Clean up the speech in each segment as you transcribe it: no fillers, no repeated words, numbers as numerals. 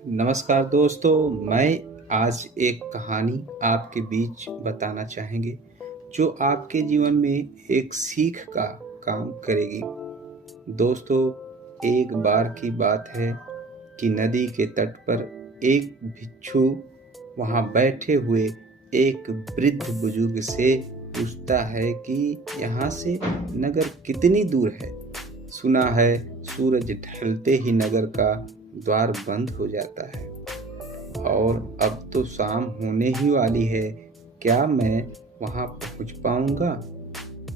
नमस्कार दोस्तों, मैं आज एक कहानी आपके बीच बताना चाहेंगे जो आपके जीवन में एक सीख का काम करेगी। दोस्तों, एक बार की बात है कि नदी के तट पर एक भिक्षु वहां बैठे हुए एक वृद्ध बुजुर्ग से पूछता है कि यहाँ से नगर कितनी दूर है। सुना है सूरज ढलते ही नगर का द्वार बंद हो जाता है और अब तो शाम होने ही वाली है। क्या मैं वहां पहुंच पाऊंगा?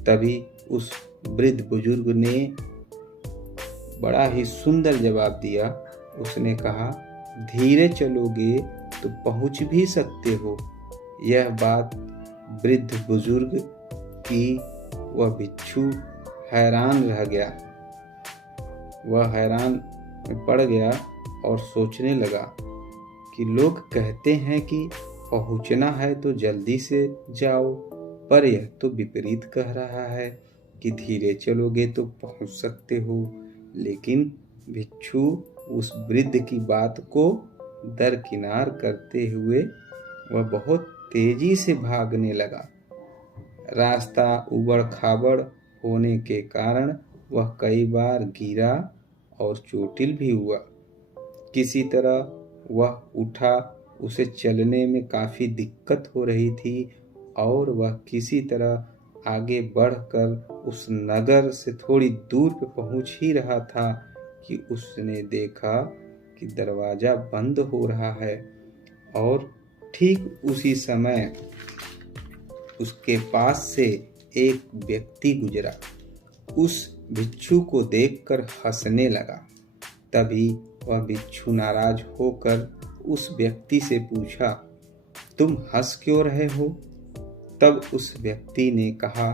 तभी उस वृद्ध बुजुर्ग ने बड़ा ही सुंदर जवाब दिया। उसने कहा, धीरे चलोगे तो पहुंच भी सकते हो। यह बात वृद्ध बुजुर्ग की वह भिक्षु हैरान रह गया। वह हैरान में पड़ गया और सोचने लगा कि लोग कहते हैं कि पहुंचना है तो जल्दी से जाओ, पर यह तो विपरीत कह रहा है कि धीरे चलोगे तो पहुंच सकते हो। लेकिन भिक्षु उस वृद्ध की बात को दरकिनार करते हुए वह बहुत तेजी से भागने लगा। रास्ता उबड़ खाबड़ होने के कारण वह कई बार गिरा और चोटिल भी हुआ। किसी तरह वह उठा। उसे चलने में काफी दिक्कत हो रही थी और वह किसी तरह आगे बढ़कर उस नगर से थोड़ी दूर पे पहुंच ही रहा था कि उसने देखा कि दरवाजा बंद हो रहा है और ठीक उसी समय उसके पास से एक व्यक्ति गुजरा। उस भिक्षु को देखकर हंसने लगा। तभी वह भिक्षु नाराज होकर उस व्यक्ति से पूछा, तुम हंस क्यों रहे हो? तब उस व्यक्ति ने कहा,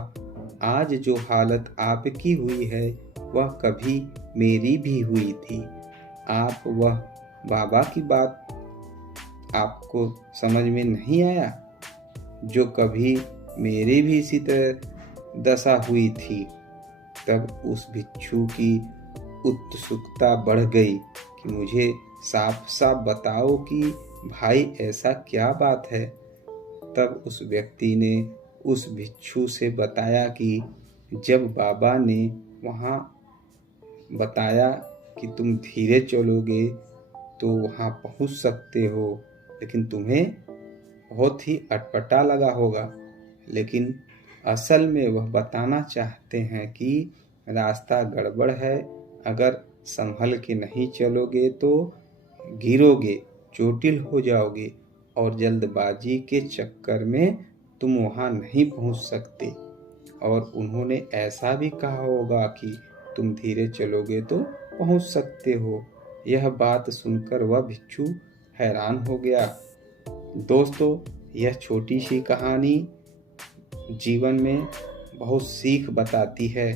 आज जो हालत आपकी हुई है वह कभी मेरी भी हुई थी। आप वह बाबा की बात आपको समझ में नहीं आया जो कभी मेरी भी इसी तरह दशा हुई थी। तब उस भिक्षु की उत्सुकता बढ़ गई कि मुझे साफ साफ बताओ कि भाई ऐसा क्या बात है। तब उस व्यक्ति ने उस भिक्षु से बताया कि जब बाबा ने वहाँ बताया कि तुम धीरे चलोगे तो वहाँ पहुँच सकते हो, लेकिन तुम्हें बहुत ही अटपटा लगा होगा। लेकिन असल में वह बताना चाहते हैं कि रास्ता गड़बड़ है, अगर संभल के नहीं चलोगे तो गिरोगे, चोटिल हो जाओगे और जल्दबाजी के चक्कर में तुम वहां नहीं पहुंच सकते। और उन्होंने ऐसा भी कहा होगा कि तुम धीरे चलोगे तो पहुंच सकते हो। यह बात सुनकर वह भिक्षु हैरान हो गया। दोस्तों, यह छोटी सी कहानी जीवन में बहुत सीख बताती है।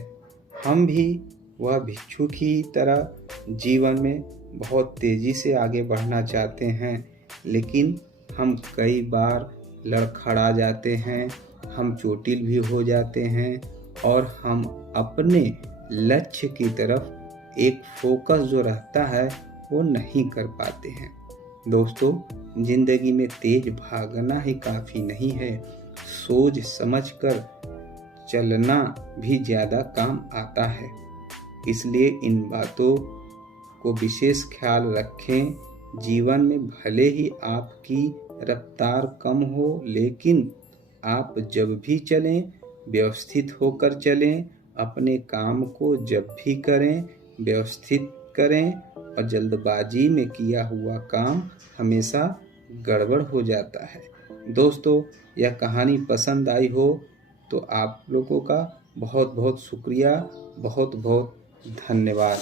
हम भी वह भिक्षु की तरह जीवन में बहुत तेजी से आगे बढ़ना चाहते हैं, लेकिन हम कई बार लड़खड़ा जाते हैं, हम चोटिल भी हो जाते हैं और हम अपने लक्ष्य की तरफ एक फोकस जो रहता है वो नहीं कर पाते हैं। दोस्तों, जिंदगी में तेज भागना ही काफ़ी नहीं है, सोच समझकर चलना भी ज़्यादा काम आता है। इसलिए इन बातों को विशेष ख्याल रखें। जीवन में भले ही आपकी रफ्तार कम हो, लेकिन आप जब भी चलें व्यवस्थित होकर चलें। अपने काम को जब भी करें व्यवस्थित करें और जल्दबाजी में किया हुआ काम हमेशा गड़बड़ हो जाता है। दोस्तों, यह कहानी पसंद आई हो तो आप लोगों का बहुत बहुत शुक्रिया, बहुत बहुत धन्यवाद।